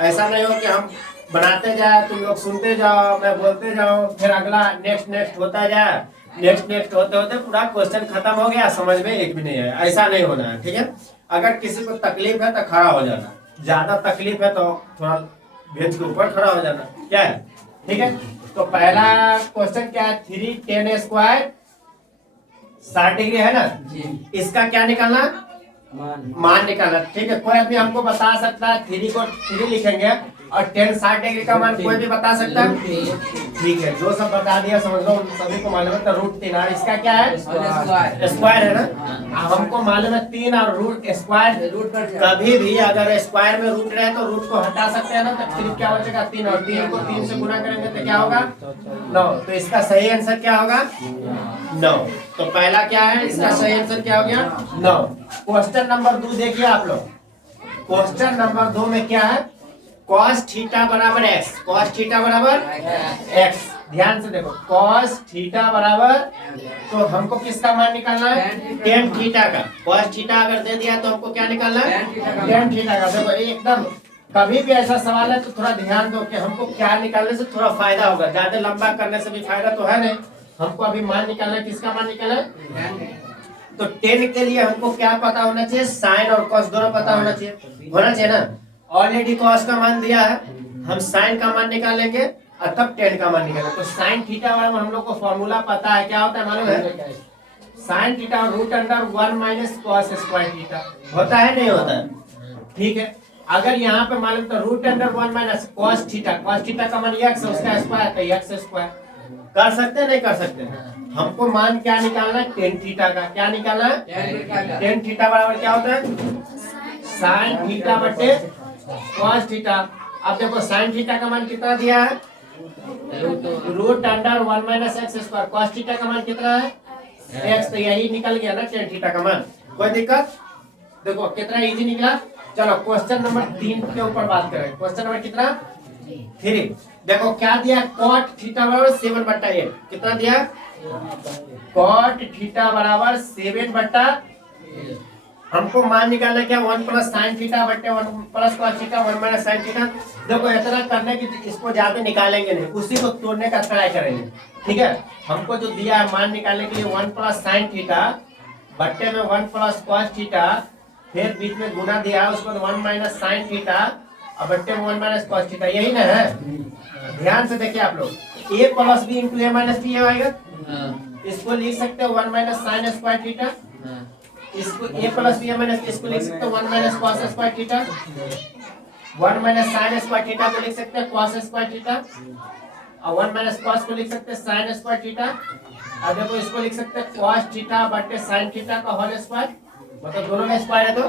ऐसा नहीं हो कि हम बनाते जाए, तुम लोग सुनते जाओ, मैं बोलते जाओ, फिर अगला नेक्स्ट नेक्स्ट होता जाए, नेक्स्ट नेक्स्ट होते होते पूरा क्वेश्चन खत्म हो गया, समझ में एक भी नहीं है। ऐसा नहीं होना है, ठीक है। अगर किसी को तकलीफ है तो खड़ा हो जाना, ज्यादा तकलीफ है तो थोड़ा बेंच के ऊपर खड़ा हो जाना, क्या है, ठीक है। तो पहला क्वेश्चन क्या है, 3tan² 60 डिग्री है ना जी। इसका क्या निकालना, मान निकालना, ठीक है। कोई भी हमको बता सकता है, 3 को 3 लिखेंगे और 10 60 डिग्री का मान कोई भी बता सकता है, ठीक है। जो सब बता दिया समझ लो, उन सभी को मालूम है। तो √3 और इसका क्या है, स्क्वायर है ना। हमको मालूम है 3 और रूट स्क्वायर, कभी भी अगर स्क्वायर में रूट रहे तो रूट को हटा सकते हैं ना, तो फिर क्या बचेगा 3, और 3 को 3 से गुना करेंगे तो क्या होगा 9। तो इसका सही आंसर क्या होगा 9। तो पहला क्या है, इसका सही आंसर क्या हो गया 9। क्वेश्चन नंबर 2 देखिए आप लोग। क्वेश्चन नंबर 2 में क्या है, cos थीटा बराबर x, cos थीटा बराबर x, ध्यान से देखो, cos थीटा बराबर, तो हमको किसका मान निकालना है, tan थीटा का। cos थीटा अगर दे दिया तो हमको क्या निकालना है, tan थीटा का। देखो एकदम कभी भी ऐसा सवाल है तो थोड़ा ध्यान दो कि हमको क्या निकालने से थोड़ा फायदा होगा, ज्यादा लंबा करने से भी फायदा तो है नहीं। हमको अभी मान निकालना है, किसका मान निकालना है, तो tan के लिए हमको क्या पता होना चाहिए, साइन और cos दोनों पता होना चाहिए ना। ऑलरेडी cos का मान दिया है, हम साइन का मान निकालेंगे और तब tan का मान निकालेंगे। तो साइन थीटा वाला में हम लोग को फॉर्मूला पता है, क्या होता है मालूम है, साइन थीटा √1 - cos² थीटा होता है, नहीं होता है, ठीक है। अगर यहाँ पे मालूम तो √1 - cos थीटा का मान x है, उसका स्क्वायर तो x² कर सकते हैं, नहीं कर सकते हैं। हमको मान क्या निकालना है, tan थीटा का। क्या निकालना है, tan थीटा बराबर क्या होता है, साइन थीटा बटे cos थीटा। अब देखो साइन थीटा का मान कितना दिया है, √1 - x²। cos थीटा का मान कितना है x, तो यही निकल गया ना tan थीटा का मान। कोई दिक्कत, देखो कितना इजी निकला। चलो क्वेश्चन नंबर 3 के ऊपर बात करें। क्वेश्चन नंबर कितना 3। देखो क्या दिया, cot थीटा बराबर 7/8। कितना दिया, cot थीटा बराबर 7/8। हमको मान निकालना क्या, 1 + sin थीटा बटे 1 + cos थीटा 1 - sin थीटा। देखो इतना करने की इसको ज्यादा निकालेंगे नहीं, उसी को तोड़ने का ट्राई करेंगे, ठीक है। हमको जो दिया है मान निकालने के लिए 1 + sin थीटा बट्टे में 1 + cos थीटा, फिर बीच में गुना दिया, उसको 1 - sin थीटा और बट्टे में 1 - cos थीटा, यही ना है। ध्यान से देखिए आप लोग, a + b × a - t आएगा, इसको लिख सकते हो 1 - sin² थीटा, इसको a + b - t, इसको लिख सकते हो 1 - cos² थीटा, 1 - sin² थीटा को लिख सकते हैं cos² थीटा, और 1 - cos को लिख सकते हैं sin² थीटा। अब देखो इसको लिख सकते हैं cos थीटा बटे sin थीटा का होल स्क्वायर, मतलब दोनों का स्क्वायर है तो,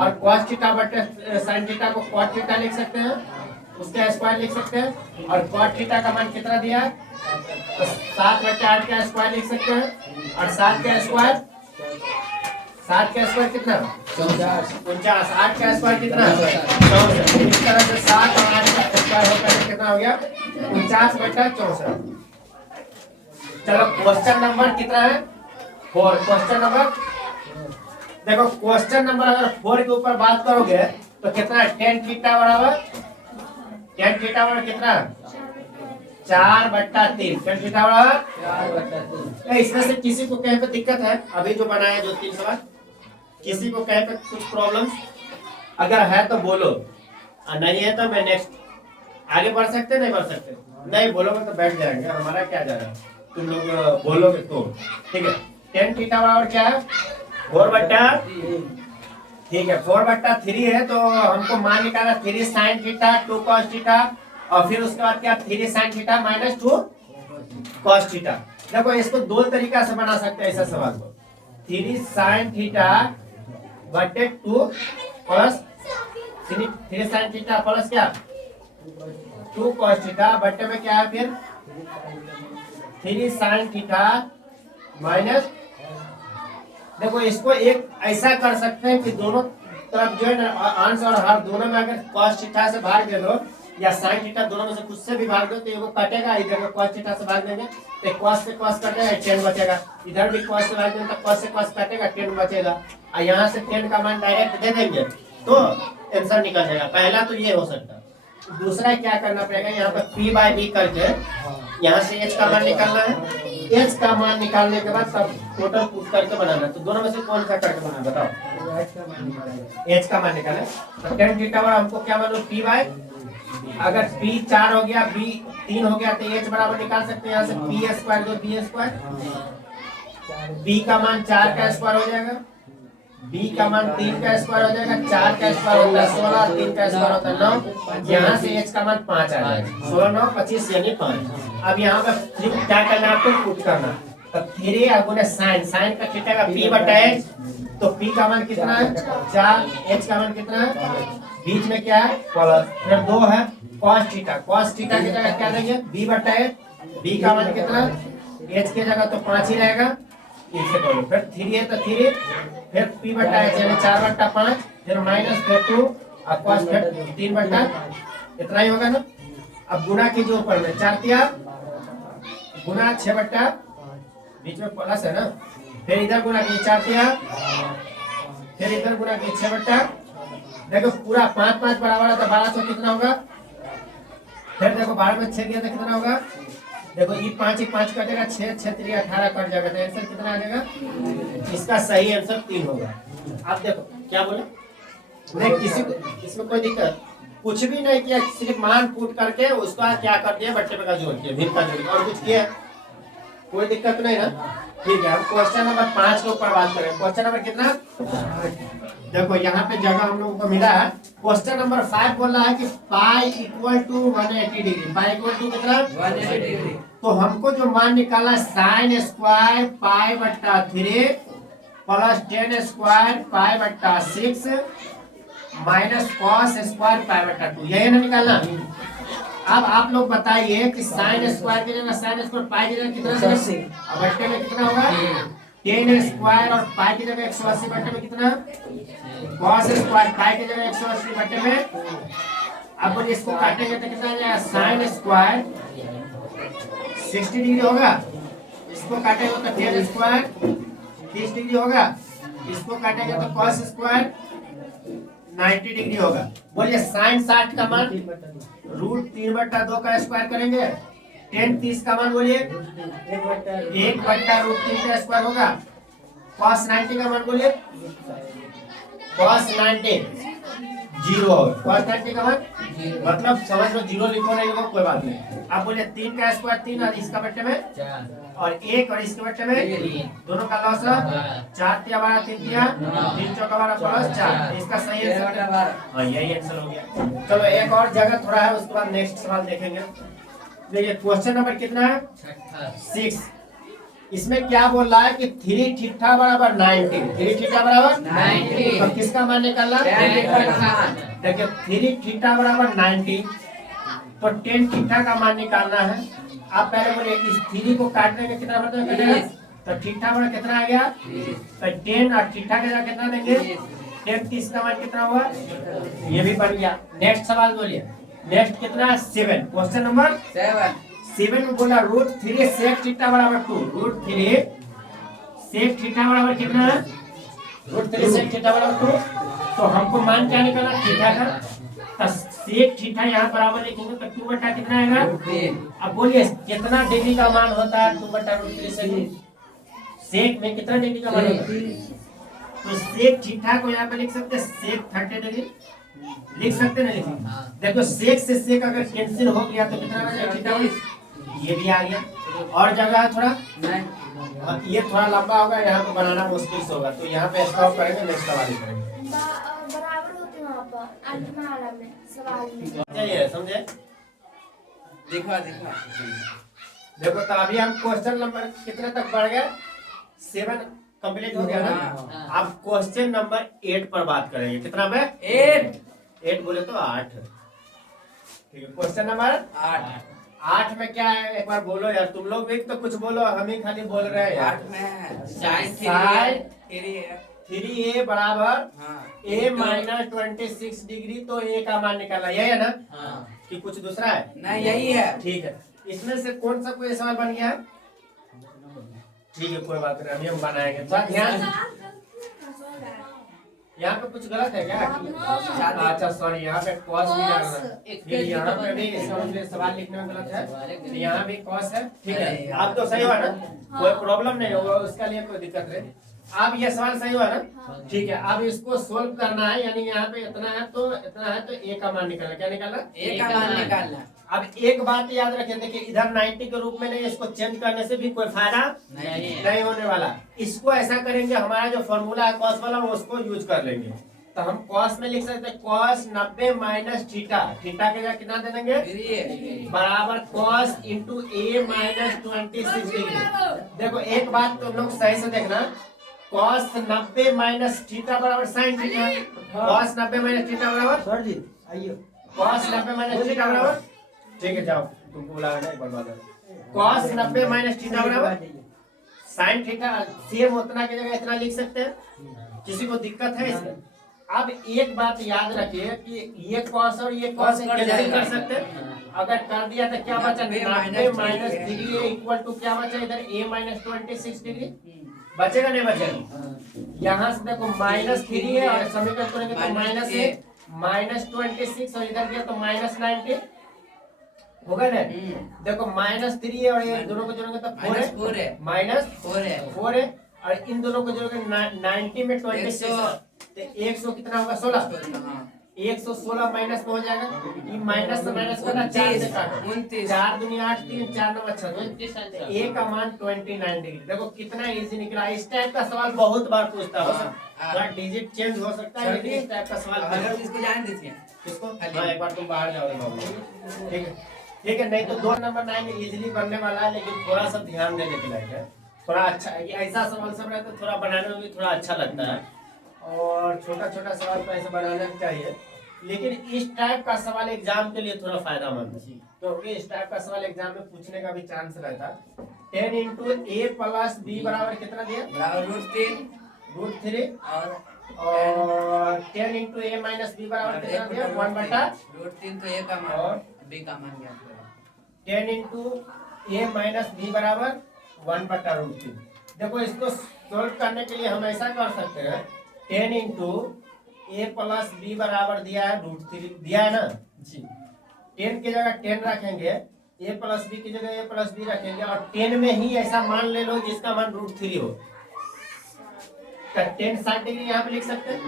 और cos थीटा बटे sin थीटा को cot थीटा लिख सकते हैं, उसका स्क्वायर लिख सकते हैं। और cot थीटा का मान कितना दिया है, तो 7/8 का स्क्वायर लिख सकते हैं, और 7 का स्क्वायर, 7 का स्क्वायर कितना 49, 8 का स्क्वायर कितना 64। इस तरह से 7 और 8 का स्क्वायर होकर कितना हो गया 49/64। चलो क्वेश्चन नंबर कितना है 4। क्वेश्चन नंबर देखो, क्वेश्चन नंबर अगर 4 के ऊपर बात करोगे तो कितना है, tan थीटा बराबर कितना 4/3। tan थीटा बराबर, इसमें से किसी को कहीं पे दिक्कत है, अभी जो बनाया जो 3 सवाल, किसी को कहीं पे कुछ प्रॉब्लम अगर है तो बोलो, और नहीं है तो मैं नेक्स्ट आगे बढ़ सकते, नहीं बढ़ सकते, नहीं बोलोगे तो बैठ जाएंगे, हमारा क्या जा रहा है, तुम लोग बोलोगे तो, ठीक है। tan थीटा बराबर क्या है 4/, ठीक है 4/3 है, तो हमको मान निकालना 3 sin थीटा 2 cos थीटा, और फिर उसके बाद क्या 3 sin थीटा - 2 cos थीटा। देखो इसको दो तरीका से बना सकते हैं ऐसा सवाल को, 3 sin थीटा बटे 2 प्लस 3 sin थीटा प्लस क्या 2 cos थीटा बटे में क्या है फिर 3 sin थीटा माइनस। देखो इसको एक ऐसा कर सकते हैं कि दोनों तरफ जो है ना अंश और हर दोनों में अगर cos थीटा से भाग दे दो या sin थीटा, दोनों में से कुछ से भी भाग दो तो ये कटेगा, इधर में cos थीटा से भाग देंगे तो cos से cos कटेगा, tan बचेगा, इधर भी cos से भाग देंगे तो cos से cos कटेगा, tan बचेगा, और यहाँ से tan का मान डायरेक्ट दे देंगे तो आंसर निकल जाएगा। पहला तो ये हो सकता है, दूसरा क्या करना पड़ेगा, यहाँ पर P/B करके यहाँ से H का मान निकालना है। H का मान निकालने के बाद सब टोटल पुट करके बनाना है। तो दोनों में से कौन सा करके बनाना बताओ। H का मान निकाले तो tan थीटा बराबर हमको क्या मालूम, P/, अगर P 4 हो गया, B 3 हो गया, तो H बराबर निकाल सकते हैं यहाँ से P² जो B², B का मान 4 का स्क्वायर हो जाएगा, B का मान 3 का स्क्वायर हो जाएगा, 4 का स्क्वायर होता है 16, 3 का स्क्वायर होता है 9, यहाँ से H का मान 5 आ जाएगा, 16 9 25 यानी 5। अब यहाँ पे फिर क्या करना है आपको, पुट करना। तो 3 और गुने साइन, साइन का थीटा का P/H, तो P का मान कितना है 4, H का मान कितना है, बीच में क्या है प्लस, फिर 2 है cos थीटा, cos थीटा की जगह क्या देंगे B/H, B का मान कितना, H की जगह तो 5 ही रहेगा, इसे बोलो। फिर 3 है तो 3, फिर P/H यानी 4/5, फिर माइनस फिर 2 और cos फिर 3/, इतना ही होगा ना। अब गुणा कीजिए ऊपर में, 4 तिया गुणा 6/, बीच में प्लस है ना, फिर इधर गुणा कीजिए 4 तिया, फिर इधर गुणा कीजिए 6/, देखो पूरा 5 5 बराबर है तो 1200 कितना होगा, फिर देखो 12 में 6 दिया तो कितना होगा, देखो ये 5 कटेगा, 6 6 3 18 कट जाएगा, तो आंसर कितना आ जाएगा, इसका सही आंसर 3 होगा। आप देखो क्या बोले, नहीं किसी को इसमें कोई दिक्कत कुछ भी नहीं किया, सिर्फ मान पुट करके उसका क्या कर दिया, बट्टे पे का जोड़ किया, भिन्न का जोड़, और कुछ किया, कोई दिक्कत नहीं ना। ठीक है, हम क्वेश्चन नंबर 5 के ऊपर बात करें। क्वेश्चन नंबर कितना, देखो यहाँ पे जगह हम लोगों को मिला है। क्वेश्चन नंबर 5 बोल रहा है कि pi equal to 180 degree, pi equal to कितना 180 डिग्री। तो हमको जो मान निकाला sine square π/3 plus ten square π/6 minus cos square π/2, यही ना निकालना। अब आप लोग बताइए कि साइन स्क्वायर की जगह साइन स्क्वायर पाई की जगह कितना देंगे, बट्टे में कितना होगा, टेन स्क्वायर और पाई की जगह 180 बट्टे में कितना, कॉस स्क्वायर पाई की जगह 180 बट्टे में। अब इसको काटेंगे तो कितना आ जाएगा, साइन स्क्वायर 60 डिग्री होगा, इसको काटेंगे तो टेन स्क्वायर 30 डिग्री होगा, इसको काटेंगे तो कॉस स्क्वायर 90 डिग्री होगा। बोलिए साइन 60 का मान √3/2 का स्क्वायर करेंगे, टेन 30 का मान बोलिए 1/√3 का स्क्वायर होगा, cos 90 का मान बोलिए cos 90 0 होगा, cos 90 का मान मतलब समझ लो 0 लिखो नहीं लिखो कोई बात नहीं। आप बोलिए 3 का स्क्वायर 3 और इसका बट्टे में 4 और 1 और इसके बट्टे में 3, दोनों का लॉस 4 तिया 12 3 तिया 3 चौका 12 प्लस 4, इसका सही आंसर हां यही आंसर हो गया। चलो एक और जगह थोड़ा है, उसके बाद नेक्स्ट सवाल देखेंगे। देखिए क्वेश्चन नंबर कितना है 6, इसमें क्या बोल रहा है कि 3 थीटा बराबर 90, 3 थीटा बराबर 90, तो किसका मान निकालना, देखिए 3 थीटा बराबर 90, तो 10 थीटा का मान निकालना है। आप पहले बोलिए इस 3 को काटने का कितना कटेगा, तो थीटा बराबर कितना आ गया, तो 10 और थीटा के जगह कितना देंगे 10 30 का मान कितना हुआ, ये भी बन गया। नेक्स्ट सवाल बोलिए, नेक्स्ट कितना है 7, क्वेश्चन नंबर 7 में बोला √3 sec थीटा बराबर 2, √3 sec थीटा बराबर कितना है, √3 sec थीटा बराबर 2, तो हमको मान क्या निकालना थीटा का, तो sec थीटा यहाँ बराबर लिखेंगे तो 2 बटा कितना आएगा, अब बोलिए कितना डिग्री का मान होता है 2 बटा √3 sec में कितना डिग्री का मान होता है, तो sec थीटा को यहाँ पे लिख सकते हैं sec 30 डिग्री लिख सकते नहीं, देखो sec से sec अगर कैंसिल हो गया तो कितना बचेगा थीटा, ये भी आ गया। और जगह है थोड़ा नहीं, ये थोड़ा लंबा होगा, यहाँ पे बनाना मुश्किल से होगा, तो यहाँ पे स्टॉप करेंगे, नेक्स्ट सवाल करेंगे। बराबर होते हैं वहाँ पर अंतिम वाला में सवाल में, चलिए समझे, देखो तो अभी हम क्वेश्चन नंबर कितने तक बढ़ गए, 7 कंप्लीट हो गया ना। अब क्वेश्चन नंबर 8 पर बात करेंगे, कितना पे 8 बोले तो 8, ठीक है। क्वेश्चन नंबर 8 में क्या है एक बार बोलो यार, तुम लोग भी तो कुछ बोलो, हम ही खाली बोल रहे हैं यार। 8 में sin 3a बराबर a माइनस 26 डिग्री, तो a का मान निकाला, यही है ना, कि कुछ दूसरा है, नहीं यही है, ठीक है। इसमें से कौन सा कोई सवाल बन गया है, ठीक है कोई बात नहीं, अभी हम बनाएंगे, तो ध्यान यहाँ पे कुछ गलत है क्या? अच्छा सॉरी, यहाँ पे कॉस भी डालना है। फिर यहाँ पे भी इसमें सवाल लिखने में गलत है, तो यहाँ भी कॉस है। ठीक है, आप तो सही हुआ ना, कोई प्रॉब्लम नहीं होगा, उसका लिए कोई दिक्कत नहीं। अब ये सवाल सही हुआ ना? ठीक है, अब इसको सोल्व करना है, यानी यहाँ पे इतना है तो ए का मान निकालना। क्या निकालना? ए का मान निकालना। अब एक बात याद रखें, देखिए इधर 90 के रूप में नहीं, इसको चेंज करने से भी कोई फायदा नहीं होने वाला। इसको ऐसा करेंगे, हमारा जो फॉर्मूला है कॉस वाला उसको यूज कर लेंगे। तो हम कॉस में लिख सकते हैं कॉस 90 माइनस थीटा। थीटा के जगह कितना दे देंगे? बराबर कॉस इंटू ए माइनस 26 डिग्री। देखो एक बात तुम लोग सही से देखना, कॉस 90 माइनस थीटा बराबर sine theta. Cos 90 minus theta बराबर सर जी आइए। कॉस 90 माइनस थीटा बराबर, ठीक है जाओ, तुमको बुला रहा है, एक बार बात करो। कॉस 90 माइनस थीटा बराबर साइन थीटा। सेम उतना की जगह इतना लिख सकते हैं, किसी को दिक्कत है इसमें? अब एक बात याद रखिए कि ये कॉस और ये कॉस कैंसिल कर सकते हैं। अगर कर दिया तो क्या बचा? 90 माइनस डिग्री इक्वल टू क्या बचा? इधर a माइनस 26 डिग्री बचेगा, नहीं बचेगा? यहाँ से देखो माइनस 3 है और समीकरण करेंगे तो माइनस है, माइनस 26 और इधर गया तो माइनस 90 होगा ना? देखो माइनस 3 है और ये दोनों को जोड़ेंगे तो 4 है, माइनस 4 है और इन दोनों को जोड़ेंगे 90 में 26 तो 100 कितना होगा? 16। 116 माइनस में हो जाएगा, ये माइनस से माइनस करना 4 से काटो, 4 दूनी 8, 3 4 9 26, ए का मान 29 डिग्री। देखो कितना इजी निकला। इस टाइप का सवाल बहुत बार पूछता है, थोड़ा डिजिट चेंज हो सकता है लेकिन इस टाइप का सवाल इसको जान दीजिए। किसको? हाँ एक बार तुम बाहर जाओ बाबू, ठीक है ठीक है। नहीं तो 2 नंबर 9 इजीली बनने वाला है, लेकिन थोड़ा सा ध्यान देने के लायक है। थोड़ा अच्छा ऐसा सवाल सब रहता है, थोड़ा बनाने में भी थोड़ा अच्छा लगता है, और छोटा छोटा सवाल तो ऐसे बनाना चाहिए। लेकिन इस टाइप का सवाल एग्जाम के लिए थोड़ा फायदेमंद है, क्योंकि इस टाइप का सवाल एग्जाम में पूछने का भी चांस रहता है। 10 इंटू ए प्लस बी बराबर कितना दिया? √3 और 10 इंटू ए माइनस बी बराबर कितना दिया? 1/√3 तो ए का मान और बी का मान ज्ञात करो। 10 इंटू ए माइनस बी बराबर 1/√3। देखो इसको सोल्व करने के लिए हम ऐसा कर सकते हैं, 10 इंटू ए प्लस बी बराबर दिया है √3 दिया है ना जी। 10 की जगह 10 रखेंगे, ए प्लस बी की जगह ए प्लस बी रखेंगे और 10 में ही ऐसा मान ले लो जिसका मान √3 हो। तो 10 60 डिग्री यहाँ पे लिख सकते हैं।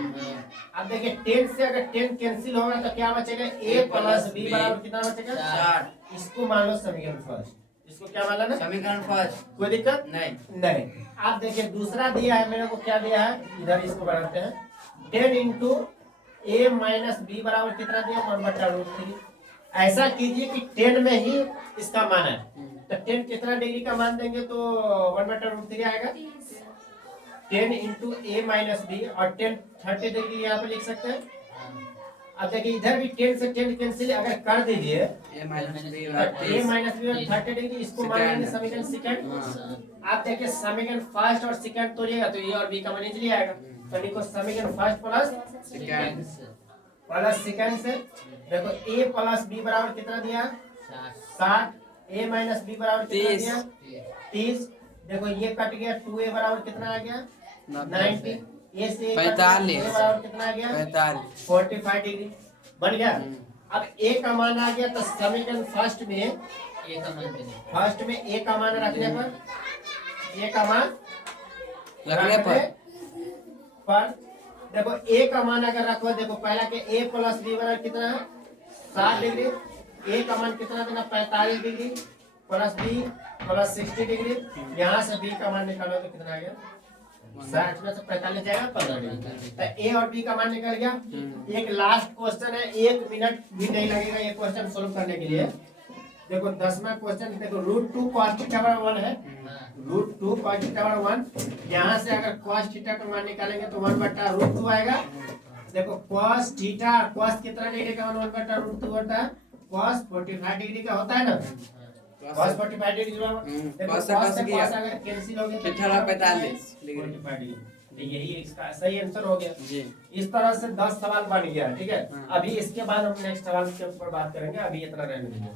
अब देखिए 10 से अगर 10 कैंसिल होगा तो क्या बचेगा? ए प्लस बी बराबर कितना बचेगा? 60। इसको मान लो समीकरण फर्स्ट, इसको क्या मान लेना? समीकरण फर्स्ट। कोई दिक्कत नहीं। आप देखिए दूसरा दिया है मेरे को, क्या दिया है? इधर इसको बनाते हैं, 10 इंटू ए माइनस बी बराबर कितना दिया? 1/√3। ऐसा कीजिए कि 10 में ही इसका मान है, तो 10 कितना डिग्री का मान देंगे तो 1/√3 आएगा? 10 इंटू ए माइनस बी और 10 30 डिग्री यहाँ पे लिख सकते हैं। अब देखिए इधर भी 10 से 10 कैंसिल अगर कर दीजिए, ए माइनस बी और 30 डिग्री, इसको मान लेंगे समीकरण सेकंड। आप देखिए समीकरण फर्स्ट और सेकंड तोड़िएगा तो ए और बी का मान इजीली आएगा। तो लिखो समीकरण फर्स्ट प्लस सेकंड से। देखो a प्लस बी बराबर कितना दिया? 60। a माइनस बी बराबर कितना दिया? 30। देखो ये कट गया, 2a बराबर कितना आ गया? 90। a से 45 बराबर कितना आ गया? 45 डिग्री बन गया। अब a का मान आ गया तो समीकरण फर्स्ट में a का मान रखने पर देखो a का मान अगर रखो, देखो पहला के a प्लस बी बराबर कितना है? 60 डिग्री। a का मान कितना देना? 45 degree plus b plus 60 degree. यहाँ से b का मान निकालो तो कितना आ गया? 60 में से 45 जाएगा 15 डिग्री। तो a और b का मान निकल गया। एक लास्ट क्वेश्चन है, 1 मिनट भी नहीं लगेगा ये क्वेश्चन सोल्व करने के लिए। देखो 10वां क्वेश्चन, देखो √2 cos थीटा बराबर 1 है, √2 cos थीटा बराबर 1। यहाँ से अगर cos थीटा का मान निकालेंगे तो 1/√2 आएगा। देखो cos थीटा cos कितना डिग्री का मान 1/√2 होता है? cos 45 डिग्री का होता है ना? cos 45 डिग्री बराबर देखो cos से cos अगर कैंसिल हो गया तो 45 डिग्री, तो यही इसका सही आंसर हो गया जी। इस तरह से 10 सवाल बन गया, ठीक है। अभी इसके बाद हम नेक्स्ट सवाल के ऊपर बात करेंगे, अभी इतना रहने दीजिए।